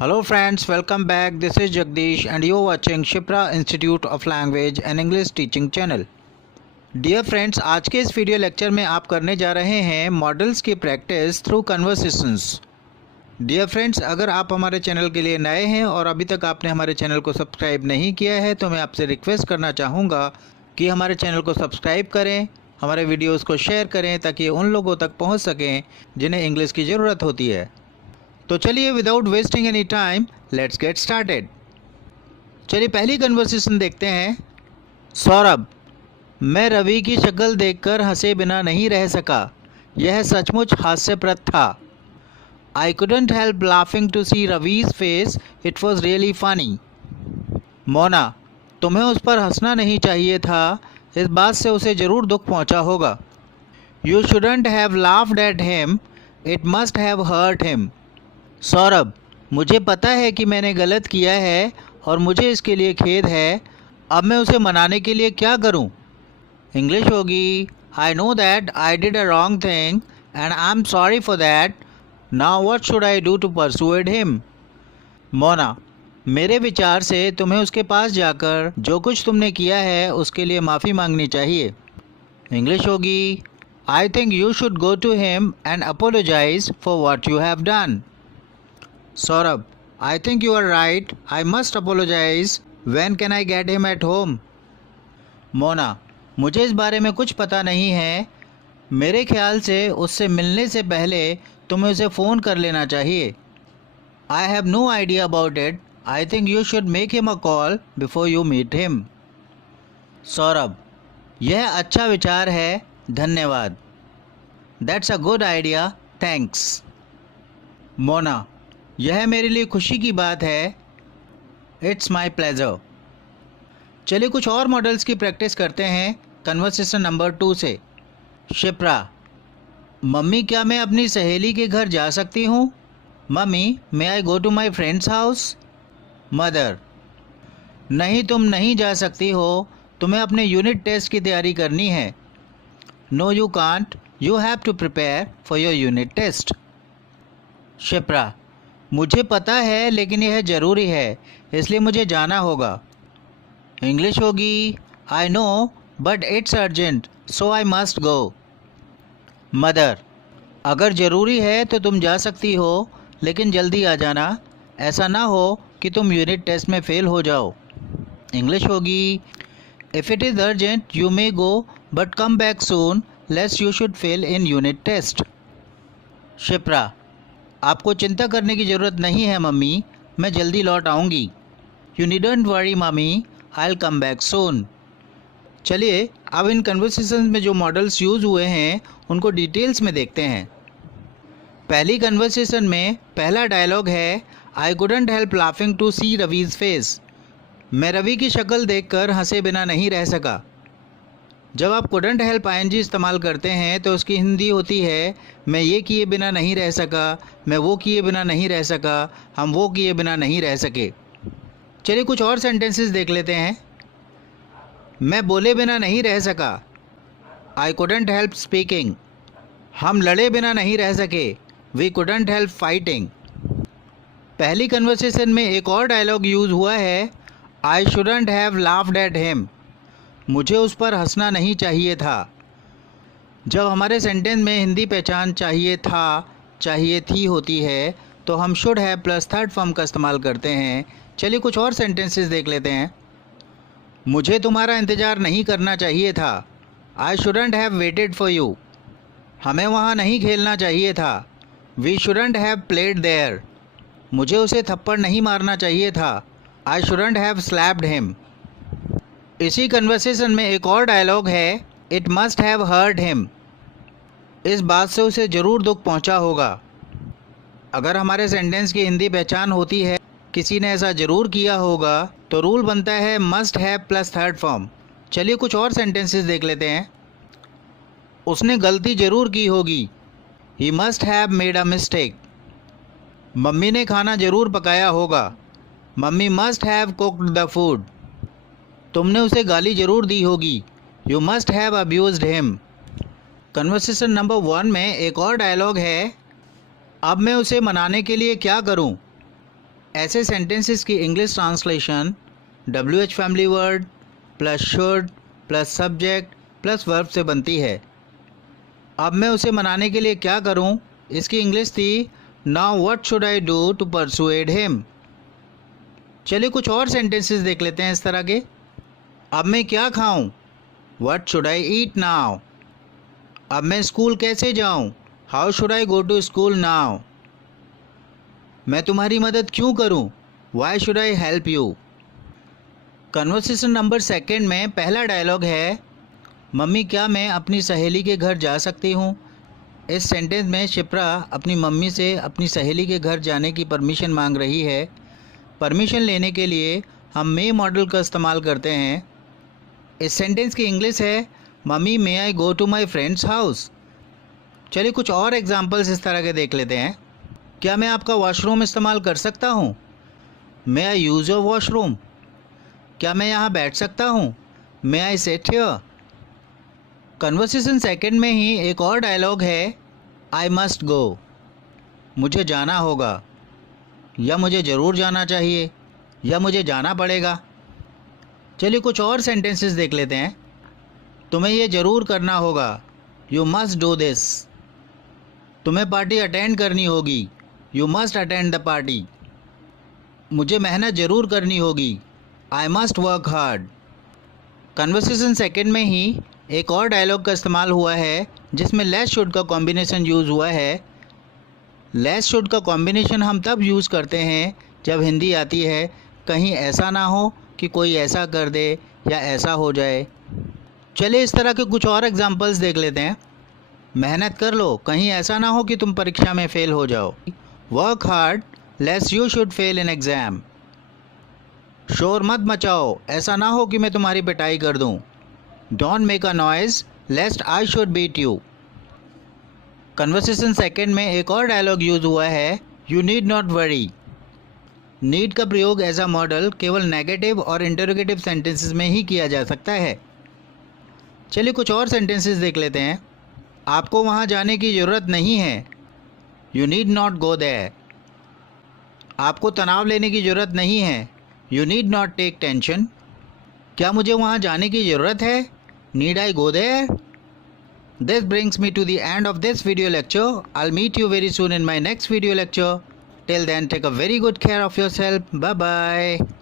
Hello friends, welcome back. This is Jagdish and you are watching Shipra Institute of Language and English Teaching Channel. Dear friends, आज के इस video lecture में आप करने जा रहे हैं मॉडल्स की practice through conversations. Dear friends, अगर आप हमारे चैनल के लिए नए हैं और अभी तक आपने हमारे चैनल को सब्सक्राइब नहीं किया है तो मैं आपसे रिक्वेस्ट करना चाहूँगा कि हमारे चैनल को सब्सक्राइब करें, हमारे वीडियोज़ को शेयर करें ताकि उन लोगों तक पहुँच सकें जिन्हें इंग्लिश की ज़रूरत होती है। तो चलिए without wasting any time let's get started. चलिए पहली कन्वर्सेशन देखते हैं। सौरभ, मैं रवि की शक्ल देखकर हंसे बिना नहीं रह सका। यह सचमुच हास्यप्रद था। I couldn't help laughing to see Ravi's face, it was really funny. Mona, तुम्हें उस पर हंसना नहीं चाहिए था, इस बात से उसे ज़रूर दुख पहुंचा होगा। You shouldn't have laughed at him, it must have hurt him. Saurabh, मुझे पता है कि मैंने गलत किया है और मुझे इसके लिए खेद है। अब मैं उसे मनाने के लिए क्या करूं? इंग्लिश होगी, I know that I did a wrong thing and I am sorry for that. Now what should I do to persuade him? Mona, मेरे विचार से तुम्हें उसके पास जाकर जो कुछ तुमने किया है उसके लिए माफ़ी मांगनी चाहिए। इंग्लिश होगी, I think you should go to him and apologize for what you have done. Saurabh, I think you are right. I must apologize. When can I get him at home? Mona, मुझे इस बारे में कुछ पता नहीं है। मेरे ख्याल से उससे मिलने से पहले तुम्हें उसे फ़ोन कर लेना चाहिए। I have no idea about it. I think you should make him a call before you meet him. Saurabh, यह अच्छा विचार है, धन्यवाद। That's a good idea. Thanks. Mona, यह मेरे लिए खुशी की बात है। It's my pleasure. चलिए कुछ और मॉडल्स की प्रैक्टिस करते हैं कन्वर्सेशन नंबर 2 से। शिप्रा, मम्मी, क्या मैं अपनी सहेली के घर जा सकती हूँ? Mummy, may I go to my friends house? Mother, नहीं, तुम नहीं जा सकती हो, तुम्हें अपने यूनिट टेस्ट की तैयारी करनी है। No you can't, you have to prepare for your unit test. Shipra, मुझे पता है लेकिन यह ज़रूरी है, इसलिए मुझे जाना होगा। इंग्लिश होगी, I no but it's urgent so I must go. Mother, अगर ज़रूरी है तो तुम जा सकती हो लेकिन जल्दी आ जाना, ऐसा ना हो कि तुम यूनिट टेस्ट में फ़ेल हो जाओ। इंग्लिश होगी, if it is urgent you may go but come back soon lest you should fail in unit test. Shipra, आपको चिंता करने की ज़रूरत नहीं है मम्मी, मैं जल्दी लौट आऊँगी। You needn't worry mummy, I will come back सून। चलिए अब इन कन्वर्सेशन में जो मॉडल्स यूज़ हुए हैं उनको डिटेल्स में देखते हैं। पहली कन्वर्सेशन में पहला डायलॉग है, I couldn't help laughing to see Ravi's face. मैं रवि की शक्ल देखकर हंसे बिना नहीं रह सका। जब आप कुडंट हेल्प आईएनजी इस्तेमाल करते हैं तो उसकी हिंदी होती है, मैं ये किए बिना नहीं रह सका, मैं वो किए बिना नहीं रह सका, हम वो किए बिना नहीं रह सके। चलिए कुछ और सेंटेंसेस देख लेते हैं। मैं बोले बिना नहीं रह सका। I couldn't help speaking. हम लड़े बिना नहीं रह सके। We couldn't help fighting. पहली कन्वर्सेशन में एक और डायलॉग यूज़ हुआ है, I shouldn't have laughed at him. मुझे उस पर हंसना नहीं चाहिए था। जब हमारे सेंटेंस में हिंदी पहचान चाहिए था, चाहिए थी होती है तो हम should have plus third form का इस्तेमाल करते हैं। चलिए कुछ और सेंटेंसेस देख लेते हैं। मुझे तुम्हारा इंतज़ार नहीं करना चाहिए था। I shouldn't have waited for you. हमें वहाँ नहीं खेलना चाहिए था। We shouldn't have played there. मुझे उसे थप्पड़ नहीं मारना चाहिए था। I shouldn't have slapped him. इसी कन्वर्सेशन में एक और डायलॉग है, it must have hurt him. इस बात से उसे ज़रूर दुख पहुंचा होगा। अगर हमारे सेंटेंस की हिंदी पहचान होती है, किसी ने ऐसा ज़रूर किया होगा, तो रूल बनता है must have plus third form. चलिए कुछ और सेंटेंसेस देख लेते हैं। उसने गलती ज़रूर की होगी। He must have made a mistake. Mummy ने खाना ज़रूर पकाया होगा। Mummy must have cooked the food. तुमने उसे गाली ज़रूर दी होगी। You must have abused him. Conversation number 1 में एक और डायलॉग है, अब मैं उसे मनाने के लिए क्या करूं? ऐसे सेंटेंसेस की English translation WH family word plus should plus subject plus verb से बनती है। अब मैं उसे मनाने के लिए क्या करूं? इसकी इंग्लिश थी now what should I do to persuade him. चलिए कुछ और सेंटेंसेस देख लेते हैं इस तरह के। अब मैं क्या खाऊं? What should I eat now. अब मैं स्कूल कैसे जाऊं? How should I go to school now. मैं तुम्हारी मदद क्यों करूं? Why should I help you. Conversation number 2 में पहला डायलॉग है, मम्मी क्या मैं अपनी सहेली के घर जा सकती हूँ? इस सेंटेंस में शिप्रा अपनी मम्मी से अपनी सहेली के घर जाने की परमिशन मांग रही है। परमिशन लेने के लिए हम मे मॉडल का इस्तेमाल करते हैं। इस सेंटेंस की इंग्लिश है, mummy may I go to my friends house. चलिए कुछ और एग्जाम्पल्स इस तरह के देख लेते हैं। क्या मैं आपका वॉशरूम इस्तेमाल कर सकता हूँ? मे आई यूज़ योर वॉशरूम। क्या मैं यहाँ बैठ सकता हूँ? मे आई सिट हियर। कन्वर्सेशन 2 में ही एक और डायलॉग है, आई मस्ट गो। मुझे जाना होगा, या मुझे ज़रूर जाना चाहिए, या मुझे जाना पड़ेगा। चलिए कुछ और सेंटेंसेस देख लेते हैं। तुम्हें ये ज़रूर करना होगा, यू मस्ट डू दिस। तुम्हें पार्टी अटेंड करनी होगी, you must attend the party. मुझे मेहनत ज़रूर करनी होगी, I must work hard. Conversation 2 में ही एक और डायलॉग का इस्तेमाल हुआ है जिसमें लेस शुड का कॉम्बिनेशन यूज़ हुआ है। लेस शुड का कॉम्बिनेशन हम तब यूज़ करते हैं जब हिंदी आती है कहीं ऐसा ना हो कि कोई ऐसा कर दे या ऐसा हो जाए। चलिए इस तरह के कुछ और एग्जांपल्स देख लेते हैं। मेहनत कर लो, कहीं ऐसा ना हो कि तुम परीक्षा में फ़ेल हो जाओ। Work hard lest you should fail in exam. शोर मत मचाओ, ऐसा ना हो कि मैं तुम्हारी पिटाई कर दूं। Don't make a noise lest I should beat you. Conversation 2 में एक और डायलॉग यूज़ हुआ है, you need not worry. Need का प्रयोग एज अ मॉडल केवल नेगेटिव और इंटरोगेटिव सेंटेंसेस में ही किया जा सकता है। चलिए कुछ और सेंटेंसेस देख लेते हैं। आपको वहाँ जाने की ज़रूरत नहीं है, you need not go there. आपको तनाव लेने की ज़रूरत नहीं है, you need not take tension. क्या मुझे वहाँ जाने की ज़रूरत है? Need I go there? This brings me to the end of this video lecture. I'll meet you very soon in my next video lecture. Till then, take a very good care of yourself. Bye bye.